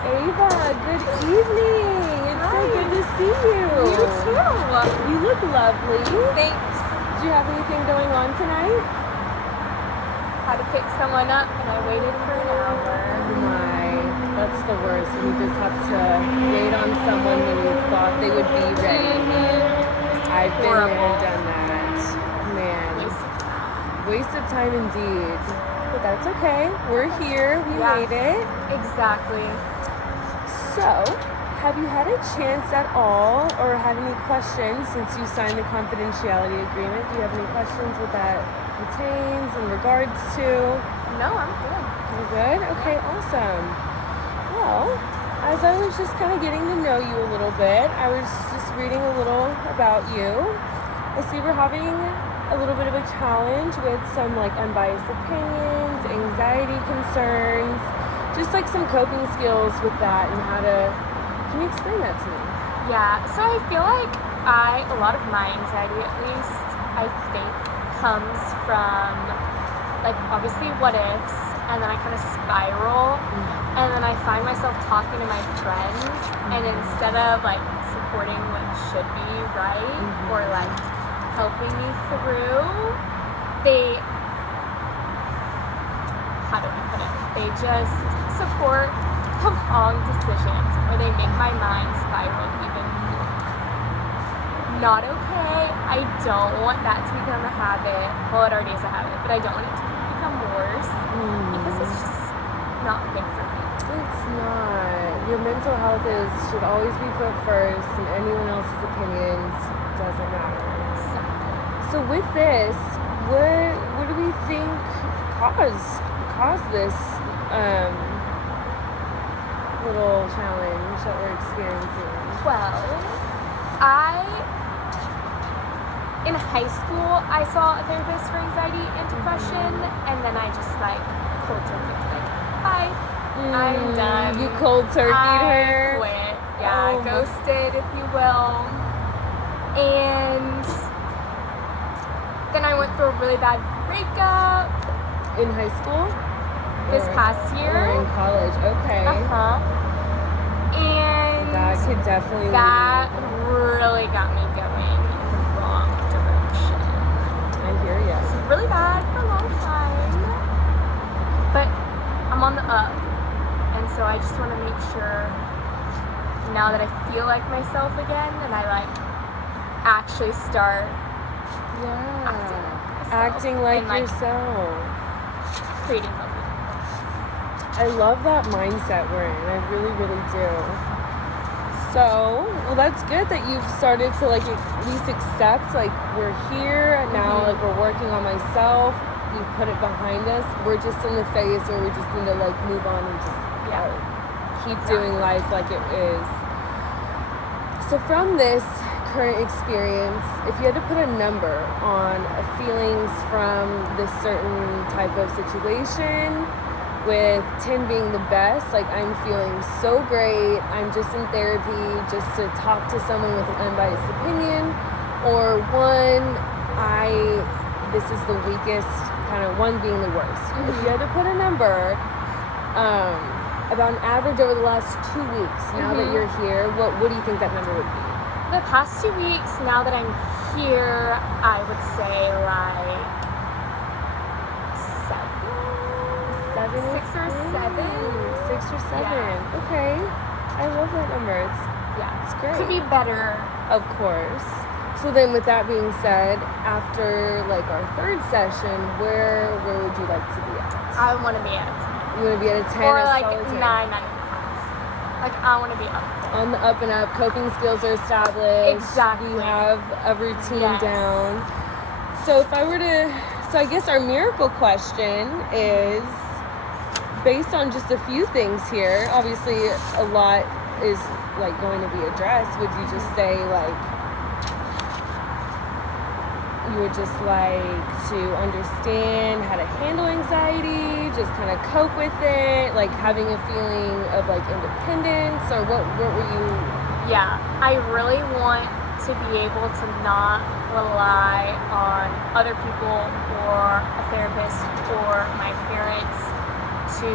Ava, good evening. It's so good to see you. You too. You look lovely. Thanks. Do you have anything going on tonight? Had to pick someone up and I waited for an hour. Oh my, that's the worst. You just have to wait on someone when you thought they would be ready. I've been there and done that. Man. Waste of time indeed. But that's okay. We're here. We made it. Exactly. So, have you had a chance at all or had any questions since you signed the confidentiality agreement? Do you have any questions what that pertains in regards to? No, I'm good. You're good? Okay, awesome. Well, as I was just kind of getting to know you a little bit, I was just reading a little about you. I see we're having a little bit of a challenge with some like unbiased opinions, anxiety concerns, just like some coping skills with that and how to, can you explain that to me? Yeah, so I feel like a lot of my anxiety at least, I think comes from like obviously what ifs, and then I kind of spiral, and then I find myself talking to my friends, and instead of like supporting what should be right, or like helping me through, how do I put it? They just support the wrong decisions, or they make my mind spiral even more. Not okay. I don't want that to become a habit. Well, it already is a habit, but I don't want it to become worse because it's just not good for me. It's not. Your mental health should always be put first, and anyone else's opinions doesn't matter. So with this, what do we think caused this little challenge that we're experiencing? Well, in high school, I saw a therapist for anxiety and depression, and then I just like cold turkey, like, bye, I'm done. You cold turkeyed her? I quit. Yeah, ghosted, if you will. And then I went through a really bad breakup. In high school? This past year. Or in college, okay. And that could definitely really got me going in the wrong direction. I hear ya. It's really bad for a long time, but I'm on the up, and so I just want to make sure now that I feel like myself again, and I like actually start acting like yourself, creating healthy. I love that mindset we're in. I really, really do. So, well, that's good that you've started to like at least accept like we're here now. Like we're working on myself. We put it behind us. We're just in the phase where we just need to like move on and just keep doing life like it is. So from this current experience, if you had to put a number on feelings from this certain type of situation, with 10 being the best, like I'm feeling so great, I'm just in therapy just to talk to someone with an unbiased opinion, or 1, this is the weakest, kind of 1 being the worst. If you had to put a number, about an average over the last 2 weeks, now that you're here, what do you think that number would be? The past 2 weeks, now that I'm here, I would say like 6 or 7. 6 or 7. Yeah. Okay. I love that number. It's great. Could be better. Of course. So then with that being said, after like our 3rd session, where would you like to be at? I want to be at a 10. You want to be at a 10? Or like 9.5. Like I want to be up there. On the up and up, coping skills are established. Exactly. You have a routine down. So if I were to, I guess our miracle question is, based on just a few things here, obviously a lot is like going to be addressed. Would you just say like you would just like to understand how to handle anxiety, just kind of cope with it, like having a feeling of like independence, or what were you? Yeah, I really want to be able to not rely on other people or a therapist or my parents to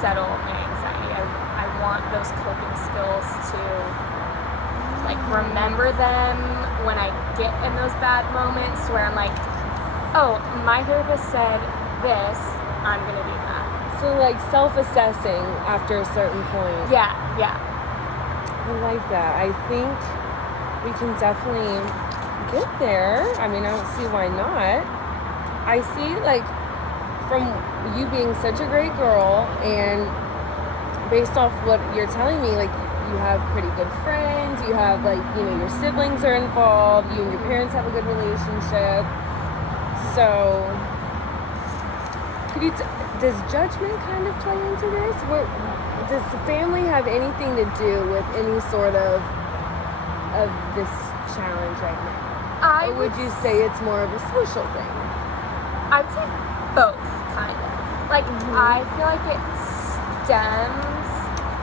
settle my anxiety. I want those coping skills to like remember them when I get in those bad moments where I'm like, oh, my therapist said this, I'm gonna do that. So like self-assessing after a certain point. Yeah. I like that. I think we can definitely get there. I mean, I don't see why not. I see, like, from you being such a great girl, and based off what you're telling me, like, you have pretty good friends, you have, like, you know, your siblings are involved, you and your parents have a good relationship. So, does judgment kind of play into this? Does the family have anything to do with any sort of this challenge right now? Or would you say it's more of a social thing? I'd say both, kind of. Like, I feel like it stems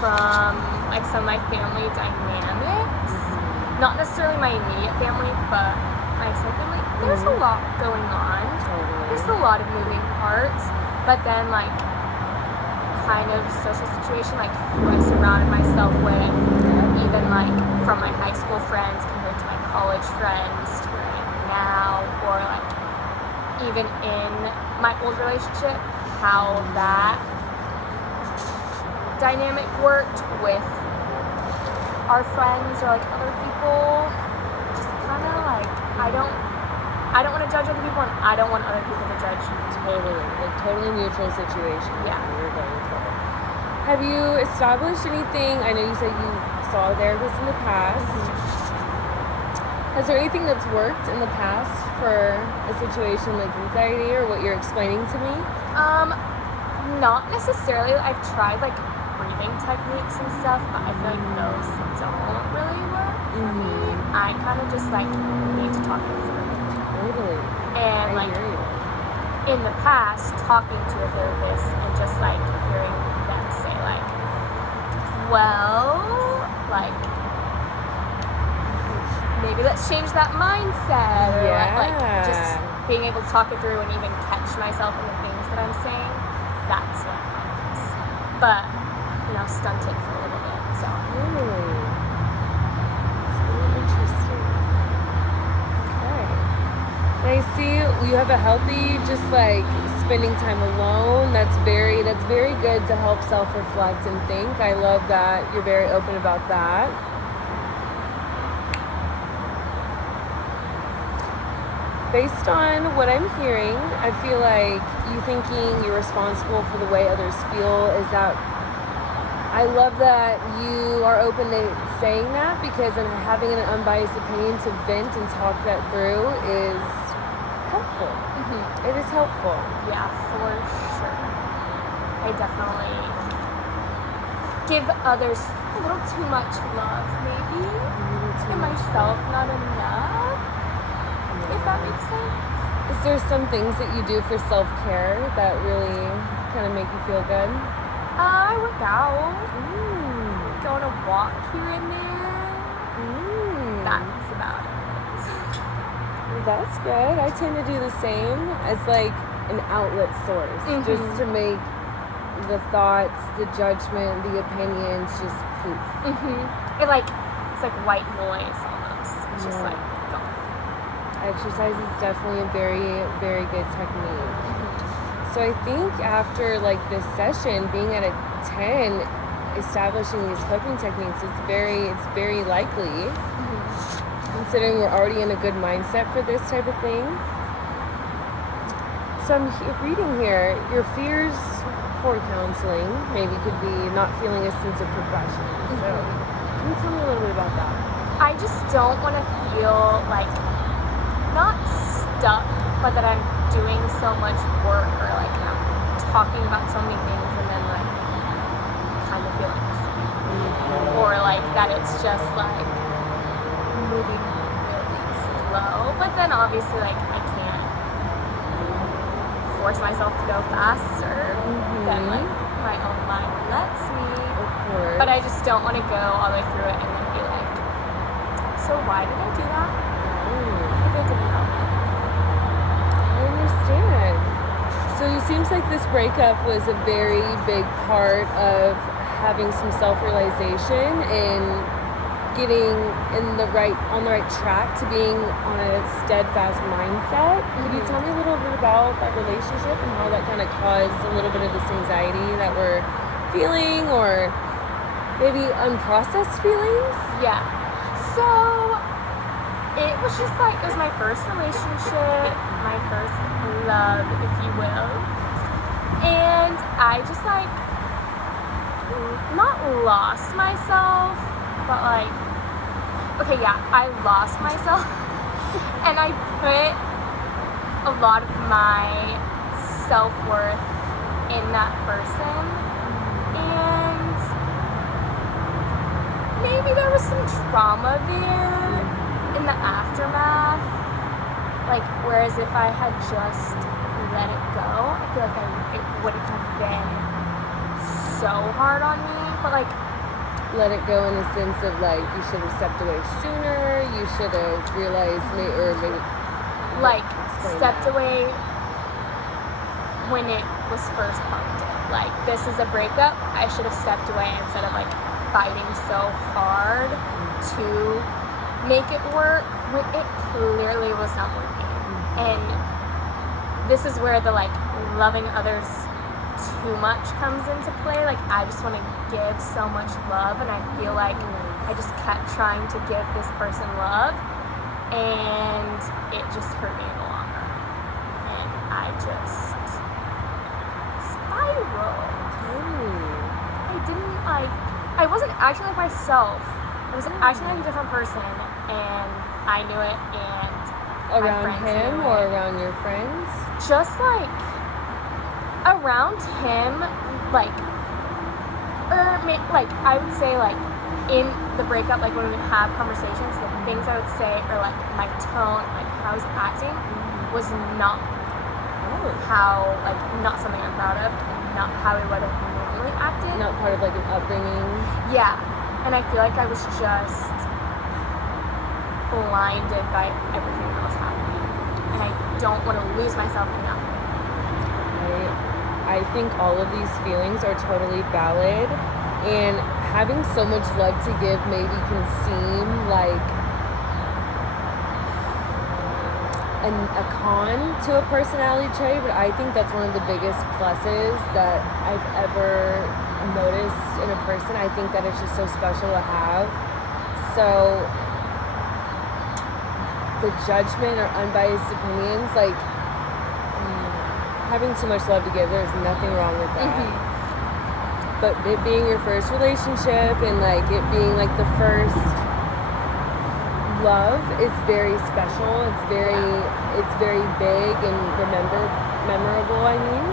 from, like, some of my family dynamics. Not necessarily my immediate family, but my extended family. There's a lot going on. Totally. There's a lot of moving parts. But then, like, kind of social situation, like, who I surrounded myself with, even, like, from my high school friends compared to my college friends to where I am now, or, like, even in my old relationship, how that dynamic worked with our friends or, like, other people. Just kind of, like, I don't want to judge other people, and I don't want other people to judge me. Totally neutral situation. Yeah. You're going for. Have you established anything? I know you said you saw a therapist in the past. Has there anything that's worked in the past for a situation like anxiety or what you're explaining to me? Not necessarily. I've tried, like, breathing techniques and stuff, but I feel like those don't really work for me. I kind of just, like, need to talk it through. Totally. And, I like, hear you. in the past, talking to a therapist and just, like, hearing them say, like, well, like, maybe let's change that mindset, or, like, just being able to talk it through and even catch myself in the things that I'm saying, that's what helps. But, you know, stunted for a little bit, so. Really? That's really interesting. Okay. And I see you have a healthy, just like spending time alone. That's very good to help self-reflect and think. I love that you're very open about that. Based on what I'm hearing, I feel like you thinking you're responsible for the way others feel is that I love that you are open to saying that, because having an unbiased opinion to vent and talk that through is helpful. It is helpful. Yeah, for sure. I definitely give others a little too much love, maybe. And myself not enough, if that makes sense. Is there some things that you do for self-care that really kind of make you feel good? I work out. Go on a walk here and there. That's about it. That's good. I tend to do the same as like an outlet source, just to make the thoughts, the judgment, the opinions just poof. It's like white noise almost. It's just like gone. Exercise is definitely a very, very good technique. So I think after like this session, being at a 10, establishing these coping techniques, it's very likely, considering we're already in a good mindset for this type of thing. So I'm reading here, your fears for counseling maybe could be not feeling a sense of progression. So can you tell me a little bit about that? I just don't want to feel like, not stuck, but that I'm doing so much work, or like I'm talking about so many things and then like kind of feeling the same. Or like that it's just like moving really slow. But then obviously like I can't force myself to go faster than like my own mind lets me. Of course. But I just don't want to go all the way through it and then be like, so why did I do that? If it didn't help me. I understand. So it seems like this breakup was a very big part of having some self-realization and getting on the right track to being on a steadfast mindset. Could you tell me a little bit about that relationship and how that kind of caused a little bit of this anxiety that we're feeling, or maybe unprocessed feelings? Yeah. So it was just like, it was my first relationship, my first love, if you will. And I just like, not lost myself, but like, okay, yeah, I lost myself. And I put a lot of my self-worth in that person. And maybe there was some trauma there in the aftermath. Like, whereas if I had just let it go, I feel like it wouldn't have been so hard on me. But like, let it go in the sense of like, you should have stepped away sooner, you should have realized, maybe like, stepped away when it was first pumped. Like, this is a breakup, I should have stepped away instead of like fighting so hard to make it work when it clearly was not working. And this is where the like loving others too much comes into play. Like, I just want to give so much love, and I feel like I just kept trying to give this person love, and it just hurt me in the long run. And I just spiraled. I wasn't acting like myself. I was acting like a different person, and I knew it, and around him or around your friends? Just like around him, like, like I would say, like, in the breakup, like when we would have conversations, the things I would say, or like my tone, like how I was acting, was not how, like, not something I'm proud of, not how I would have normally acted. Not part of like an upbringing. Yeah, and I feel like I was just blinded by everything that was happening, and I don't want to lose myself in that. I think all of these feelings are totally valid, and having so much love to give maybe can seem like a con to a personality trait, but I think that's one of the biggest pluses that I've ever noticed in a person. I think that it's just so special to have. So the judgment or unbiased opinions, like, having too much love to give, there's nothing wrong with that. But it being your first relationship and like it being like the first love is very special. It's very big and memorable. I mean,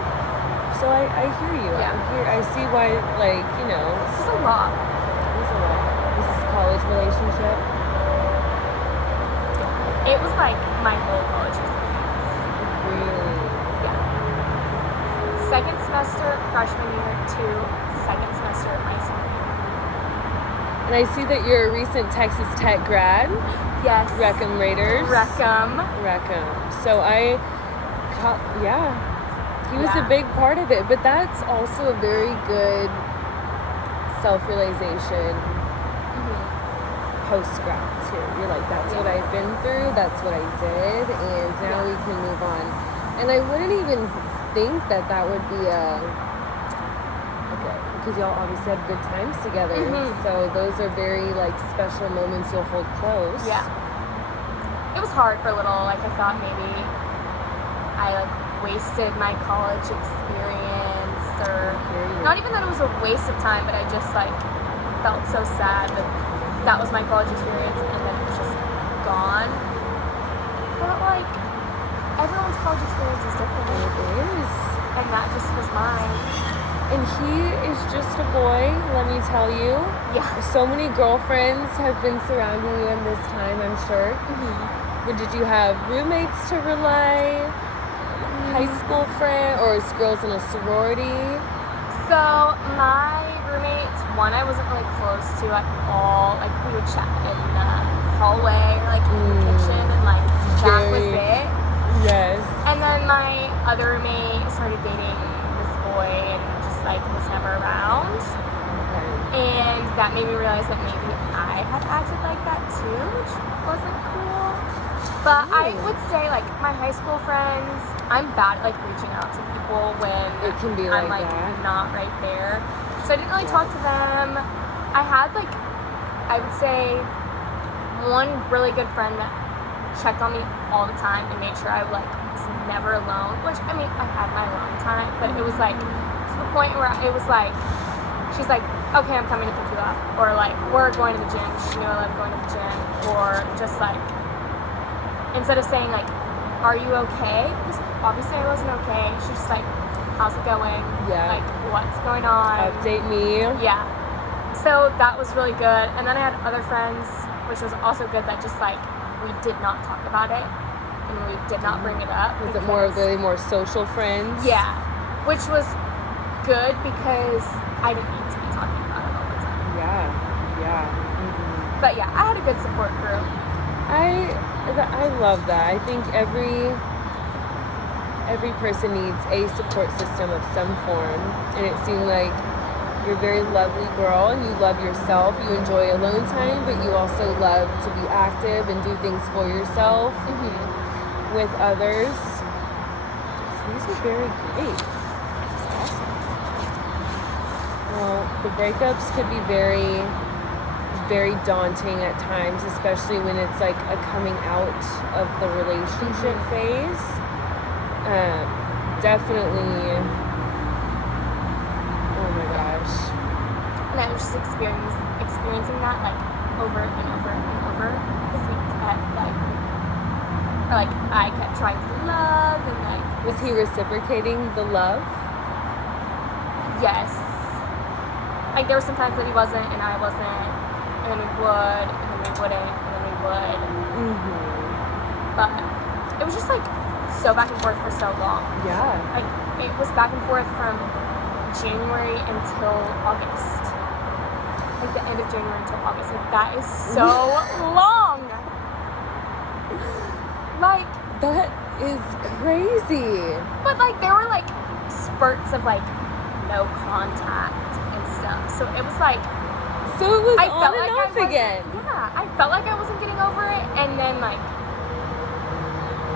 so I hear you. Yeah. I see why, like, you know, This is a lot. it's a lot. This is a college relationship. It was like my whole college experience. Really. Second semester, freshman year, to second semester of my senior year. And I see that you're a recent Texas Tech grad. Yes. Reckham Raiders. Reckham. So he was a big part of it, but that's also a very good self-realization post-grad too. You're like, that's what I've been through, that's what I did, and now we can move on. And I wouldn't even think that would be because y'all obviously had good times together, so those are very like special moments you'll hold close. Yeah, it was hard for a little. Like, I thought maybe I like wasted my college experience, or not even that it was a waste of time, but I just like felt so sad that was my college experience and then it was just gone. But like, everyone's college experience is different. It is. And that just was mine. And he is just a boy, let me tell you. Yeah. So many girlfriends have been surrounding you in this time, I'm sure. But did you have roommates to rely? High school friend, or girls in a sorority? So my roommates, one I wasn't really close to at all. Like, we would chat in the hallway or like in the kitchen, and like that was it. Yes. And then my other roommate started dating this boy and just like was never around. And that made me realize that maybe I had acted like that too, which wasn't cool. But I would say, like, my high school friends, I'm bad at, like, reaching out to people when It can be I'm, like like, that. not right there. So I didn't really talk to them. I had, like, I would say one really good friend that checked on me all the time and made sure I, like, was never alone. Which, I mean, I had my alone time, but it was, like, to the point where it was, like, she's like, okay, I'm coming to pick you up. Or, like, we're going to the gym. She knew I loved going to the gym. Or just, like, instead of saying, like, are you okay? Because obviously I wasn't okay. She's just like, how's it going? Yeah. Like, what's going on? Update me. Yeah. So that was really good. And then I had other friends, which was also good, that just, like, we did not talk about it. And we did not bring it up. Was it more of the more social friends? Yeah. Which was good because I didn't need to be talking about it all the time. Yeah. Mm-hmm. But yeah, I had a good support group. I love that. I think every person needs a support system of some form, and it seemed like you're a very lovely girl and you love yourself. You enjoy alone time, but you also love to be active and do things for yourself with others. So these are very great. This is awesome. Well, the breakups could be very, very daunting at times, especially when it's like a coming out of the relationship phase. Definitely. Oh my gosh. And I was just experiencing that, like, over and over and over, because we kept, like, I kept trying to love, and, like... Was he reciprocating the love? Yes. Like, there were some times that he wasn't, and I wasn't, and then we would, and then we wouldn't, and then we would. But it was just, like, so back and forth for so long. Yeah. Like, it was back and forth from January until August. Like, the end of January until August. Like, that is so long! Like... That is crazy. But, like, there were, like, spurts of, like, no contact and stuff. So it was, like... So it was I on felt and like off again. Yeah, I felt like I wasn't getting over it, and then, like...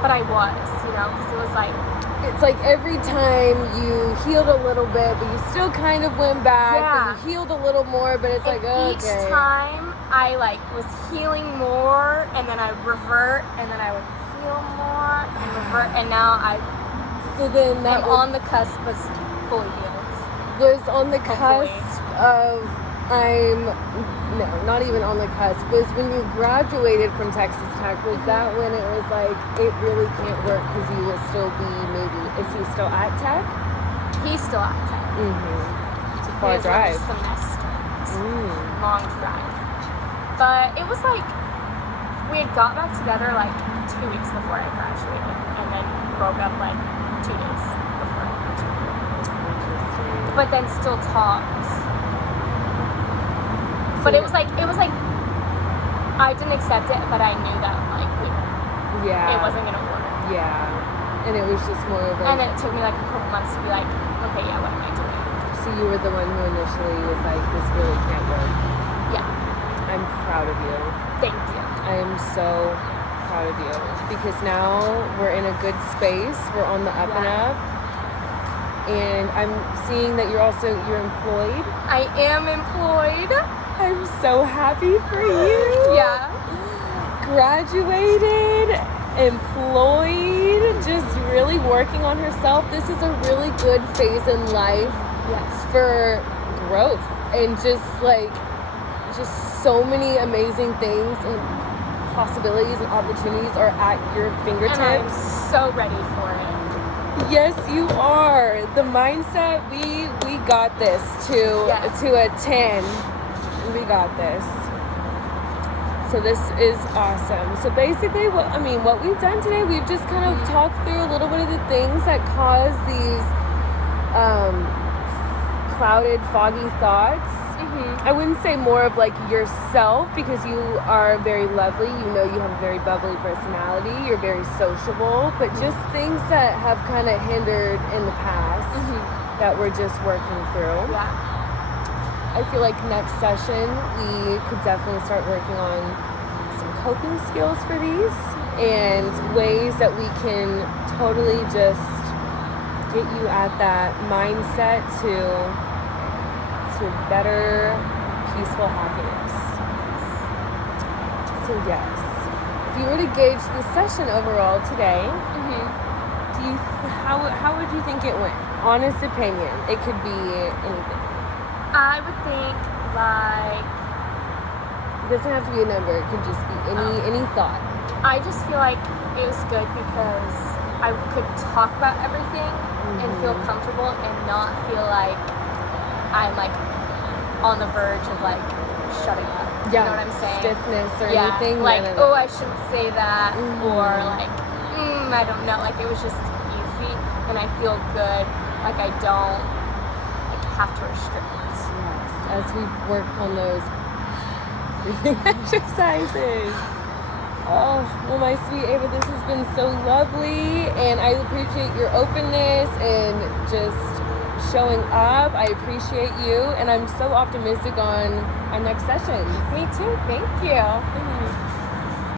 But I was, you know, because it was, like... It's like every time you healed a little bit, but you still kind of went back. Yeah. And you healed a little more, but it's And like, okay. each time I, like, was healing more, and then I would revert, and then I would heal more, and revert, and now So then that I'm on the cusp of fully healed. was on the Hopefully. cusp of no, not even on the cusp, was when you graduated from Texas Tech. Was that when it was like, it really can't work because you will still be maybe, is he still at Tech? He's still at Tech. It's a far He has drive. another semester. Long drive. But it was like, we had got back together like 2 weeks before I graduated, and then broke up like 2 days before I graduated. But then still talked. But it was like I didn't accept it, but I knew that like it wasn't gonna work. Yeah. And it was just more of And then it took me like a couple months to be like, okay, yeah, what am I doing? So you were the one who initially was like, this really can't work. Yeah. I'm proud of you. Thank you. I am so proud of you because now we're in a good space. We're on the up and up. And I'm seeing that you're employed. I am employed. I'm so happy for you. Yeah. Graduated, employed, just really working on herself. This is a really good phase in life for growth and just so many amazing things and possibilities and opportunities are at your fingertips. And I'm so ready for it. Yes, you are. The mindset, we got this to a 10. We got this. So this is awesome. So basically what we've done today, we've just kind of talked through a little bit of the things that cause these clouded, foggy thoughts. I wouldn't say more of like yourself because you are very lovely. You know, you have a very bubbly personality. You're very sociable, but just things that have kind of hindered in the past that we're just working through. Yeah. I feel like next session we could definitely start working on some coping skills for these and ways that we can totally just get you at that mindset to better peaceful happiness. So yes, if you were to gauge the session overall today, how would you think it went? Honest opinion. It could be anything. I would think like It doesn't have to be a number. It could just be any thought. I just feel like it was good because I could talk about everything and feel comfortable and not feel like I'm like on the verge of like shutting up. Yeah, You know what I'm saying? stiffness or Yeah, anything. like, none of oh, that. I shouldn't say that, or like, I don't know. Like, it was just easy, and I feel good. Like, I don't like have to restrict. As we work on those breathing exercises. Oh, well, my sweet Ava, this has been so lovely, and I appreciate your openness and just showing up. I appreciate you, and I'm so optimistic on our next session. Me too. Thank you.